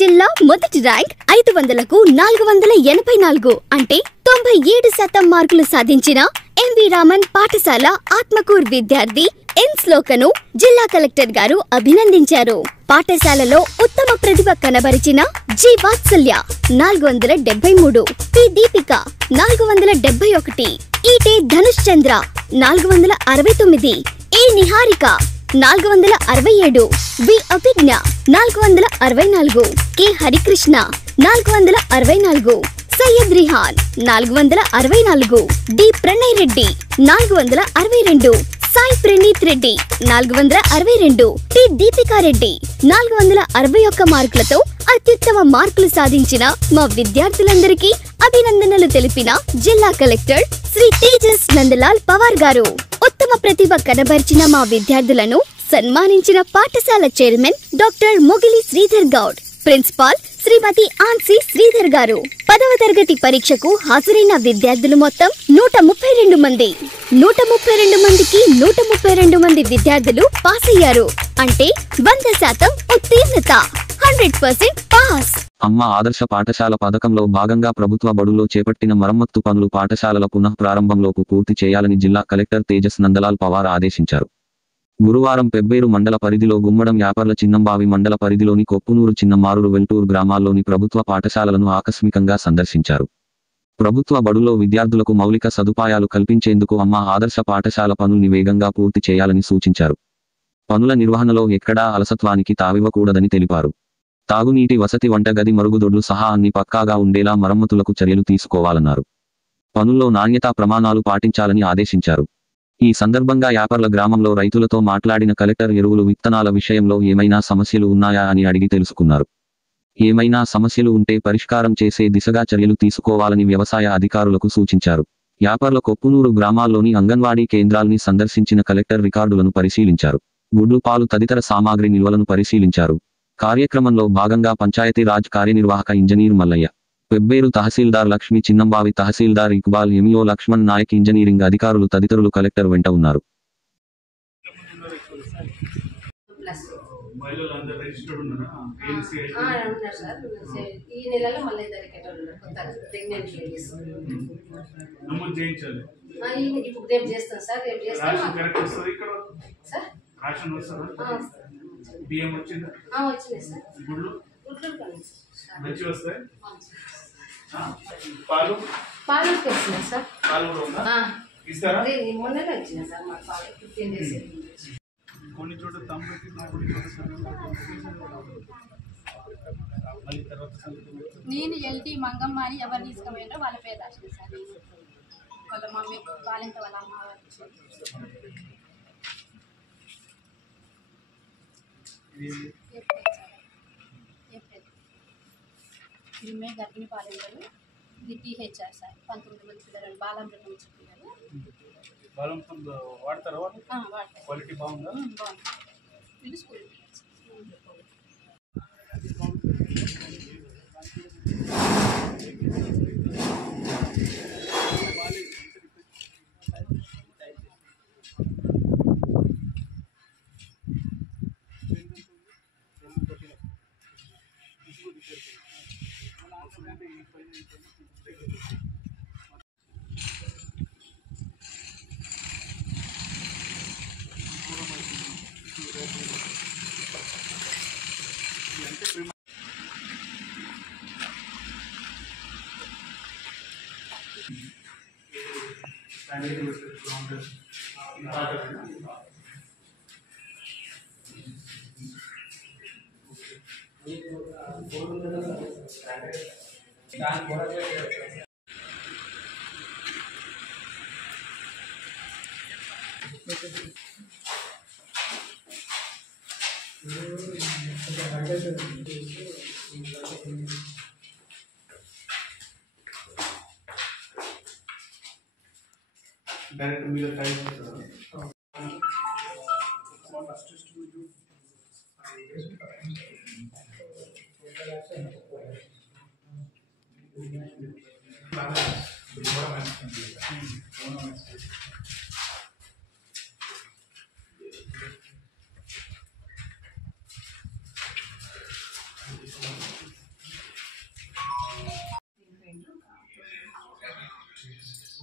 జిల్లా మొదటి ర్యాంక్ 500కు 484 అంటే 97% మార్కులు సాధించిన ఎంవి రామన్ పాఠశాల ఆత్మకూర్ విద్యార్థి ఎన్ శ్లోకను జిల్లా కలెక్టర్ గారు అభినందించారు. పాఠశాలలో ఉత్తమ ప్రతిభ కనబరిచిన G Vatsalya 473, P Deepika 471, Ete Dhanush Chandra 469, A Niharika 467, V Abhigna 464, K Harikrishna 464, Syed Rihan 464, D Pranay Reddy 462, Sai Praneeth Reddy 462, T Deepika Reddy 461 మార్కులతో అత్యుత్తమ మార్కులు సాధించిన మా విద్యార్థులందరికీ అభినందనలు తెలిపిన జిల్లా కలెక్టర్ శ్రీ తేజస్ నందలాల్ పవార్ గారు ఉత్తమ ప్రతిభ కనబరిచిన మా విద్యార్థులను సన్మానించిన పాఠశాల చైర్మన్ డాక్టర్ మొగిలి శ్రీధర్ గౌడ్, ప్రిన్సిపాల్ శ్రీమతి ఆన్సీ శ్రీధర్ గారు. 10వ తరగతి పరీక్షకు హాజరైన విద్యార్థులు మొత్తం 132 మంది. 132 మందికి 132 మంది విద్యార్థులు పాస్ అయ్యారు. అంటే 100% ఉత్తీర్ణత, 100% పాస్. అమ్మ ఆదర్శ పాఠశాల పథకంలో భాగంగా ప్రభుత్వ బడుల్లో చేపట్టిన మరమ్మత్తు పనులు పాఠశాలల పునః ప్రారంభంలోపు పూర్తి చేయాలని జిల్లా కలెక్టర్ తేజస్ నందలాల్ పవార్ ఆదేశించారు. గురువారం పెబ్బేరు మండల పరిధిలో గుమ్మడం యాపర్ల చిన్నంబావి మండల పరిధిలోని కొప్పునూరు చిన్నమారూరు వెల్టూరు గ్రామాల్లోని ప్రభుత్వ పాఠశాలలను ఆకస్మికంగా సందర్శించారు. ప్రభుత్వ బడుల్లో విద్యార్థులకు మౌలిక సదుపాయాలు కల్పించేందుకు అమ్మ ఆదర్శ పాఠశాల పనుల్ని వేగంగా పూర్తి చేయాలని సూచించారు. పనుల నిర్వహణలో ఎక్కడా అలసత్వానికి తావివ్వకూడదని తెలిపారు. తాగునీటి వసతి, వంటగది, మరుగుదొడ్లు సహా అన్ని పక్కాగా ఉండేలా మరమ్మతులకు చర్యలు తీసుకోవాలన్నారు. పనుల్లో నాణ్యతా ప్రమాణాలు పాటించాలని ఆదేశించారు. ఈ సందర్భంగా యాపర్ల గ్రామంలో రైతులతో మాట్లాడిన కలెక్టర్ ఎరువులు, విత్తనాల విషయంలో ఏమైనా సమస్యలు ఉన్నాయా అని అడిగి తెలుసుకున్నారు. ఏమైనా సమస్యలు ఉంటే పరిష్కారం చేసే దిశగా చర్యలు తీసుకోవాలని వ్యవసాయ అధికారులకు సూచించారు. యాపర్ల కొప్పునూరు గ్రామాల్లోని అంగన్వాడీ కేంద్రాల్ని సందర్శించిన కలెక్టర్ రికార్డులను పరిశీలించారు. గుడ్లు, పాలు తదితర సామాగ్రి నిల్వలను పరిశీలించారు. కార్యక్రమంలో భాగంగా పంచాయతీరాజ్ కార్యనిర్వాహక ఇంజనీర్ మల్లయ్య, పెబ్బేరు తహసీల్దార్ లక్ష్మి, చిన్నంబావి తహసీల్దార్ ఇక్బాల్, ఎంఈఓ లక్ష్మణ్ నాయక్, ఇంజనీరింగ్ అధికారులు తదితరులు కలెక్టర్ వెంట ఉన్నారు. బియ్యం వచ్చిందా? వచ్చినాయి సార్. గుడ్లు మంచి వస్తాయి. పాలు వస్తున్నాయి సార్. పాలు కూడా ఉందా? ఇస్తారా? మొన్ననే వచ్చినాయి సార్. మా పాలు 15 days. కొన్ని చోట తమ్ముడికి మళ్ళీ తర్వాత నేను ఎల్టీ మంగమ్మ అని ఎవరు తీసుకుపోయినారో వాళ్ళ పేరు రాసింది సార్. వాళ్ళ మమ్మీ వాళ్ళంత వాళ్ళ అమ్మ ఇది మే గర్భిణీ పాలెందరు. ఇది టీహెచ్ఆర్ సార్. 19 మంది పిల్లలు బాలామృతం నుంచి పిల్లలు. బాలామృతం వాడతారా? వాడతారు. క్వాలిటీ బాగుందా? బాగుంది. ఇది స్కూల్ డైరెక్ట్ మీద టైప్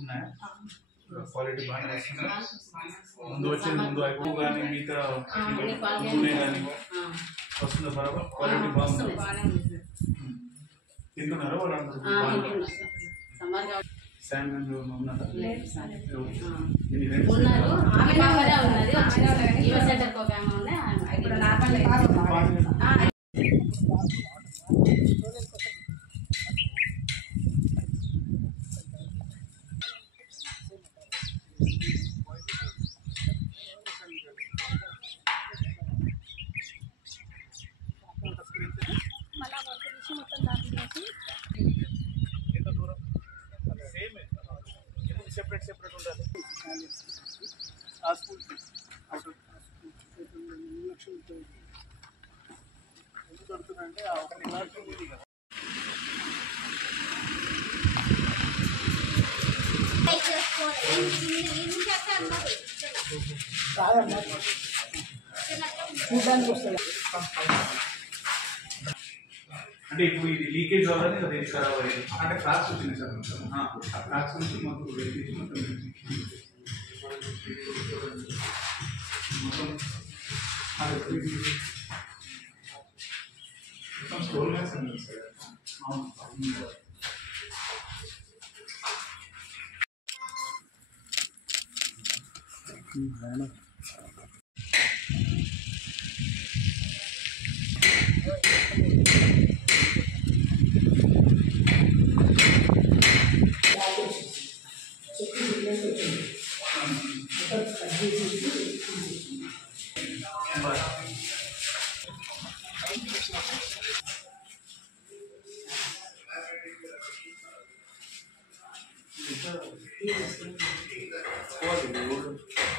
ఉన్నాయా? క్వాలిటీ బాగానే వస్తుందా? ముందు వచ్చింది ముందు అయిపో కానీ మిగతా నూనె కానీ వస్తుందా బరాబర్? క్వాలిటీ బాగుంది. తింటున్నారా వాళ్ళందరూ? శాండ్ ఉన్నారా? ఎంత దూరం? సేమ్ సెపరేట్ సెపరేట్ ఉండాలి. ఆ స్కూల్ ఎందుకు కడుతున్నారంటే ఆ ఒక క్లాస్ ఉంది కదా. అంటే ఇప్పుడు ఇది లీకేజ్ అవ్వాలని అది ఖరాబ్ అయ్యేది. అంటే క్రాక్స్ వచ్చింది సార్ మొత్తం. ఆ క్రాక్స్ నుంచి మాకు లీకేజ్ మొత్తం మొత్తం స్టోర్ మ్యాక్స్ ఉంది సార్. అవును.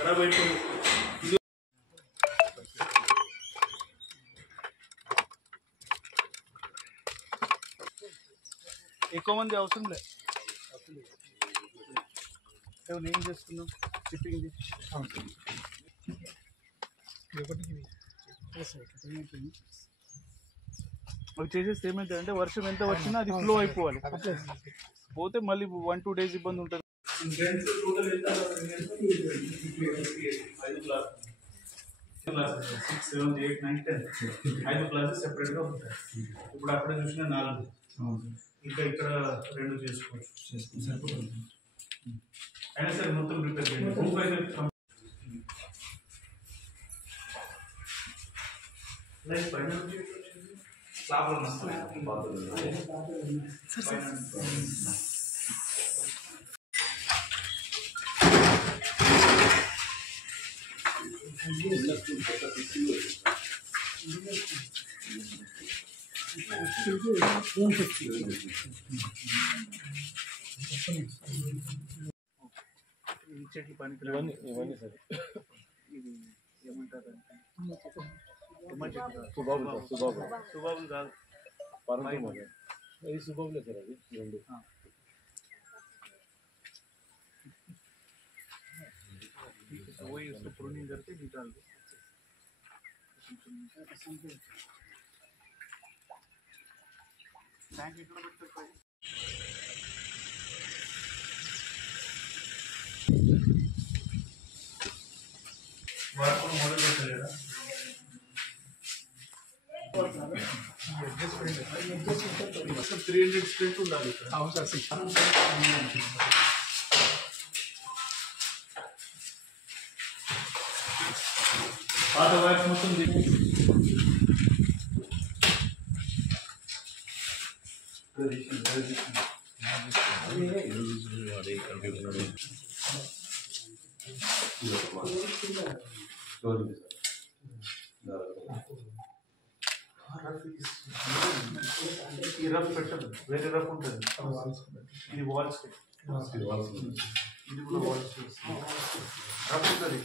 ఖరాబ్ అయిపోయింది. ఎక్కువ మంది అవసరం లేదు. నేను చేస్తున్నాం షిప్పింగ్ అవి చేసేస్తే ఏమైందంటే వర్షం ఎంత వచ్చినా అది ఫ్లో అయిపోవాలి. పోతే మళ్ళీ 1-2 days ఇబ్బంది ఉంటుంది. 6, 7, 8, 9, 10 5 క్లాసెస్ సెపరేట్గా ఉంటాయి. ఇప్పుడు అక్కడ చూసిన 4, ఇంకా ఇక్కడ 2 చేసుకోవచ్చు. సరిపోతుంది. అయినా సరే మొత్తం ప్రిపేర్ చేయండి. పైన స్లాబ్ చెట్లు పని ఇవన్నీ సరే. ఇది ఏమంటారు? సుబాబులు కాదు, ఇది సుబాబులే సార్. అది 2 वही उसको प्रूनिंग करके निकाल दो. टैंक इतना बच्चा पाए वार को मॉडल का चलेगा. मतलब 300 स्प्रिंट ఉండాలి ఇక్కడ. అవును సార్. పాత వైర్స్ మొత్తం ఈ రఫ్ పెట్టదు, వేరే రఫ్ ఉంటుంది. ఇది వాల్స్, ఇది కూడా వాల్స్ రఫ్ ఉంటుంది.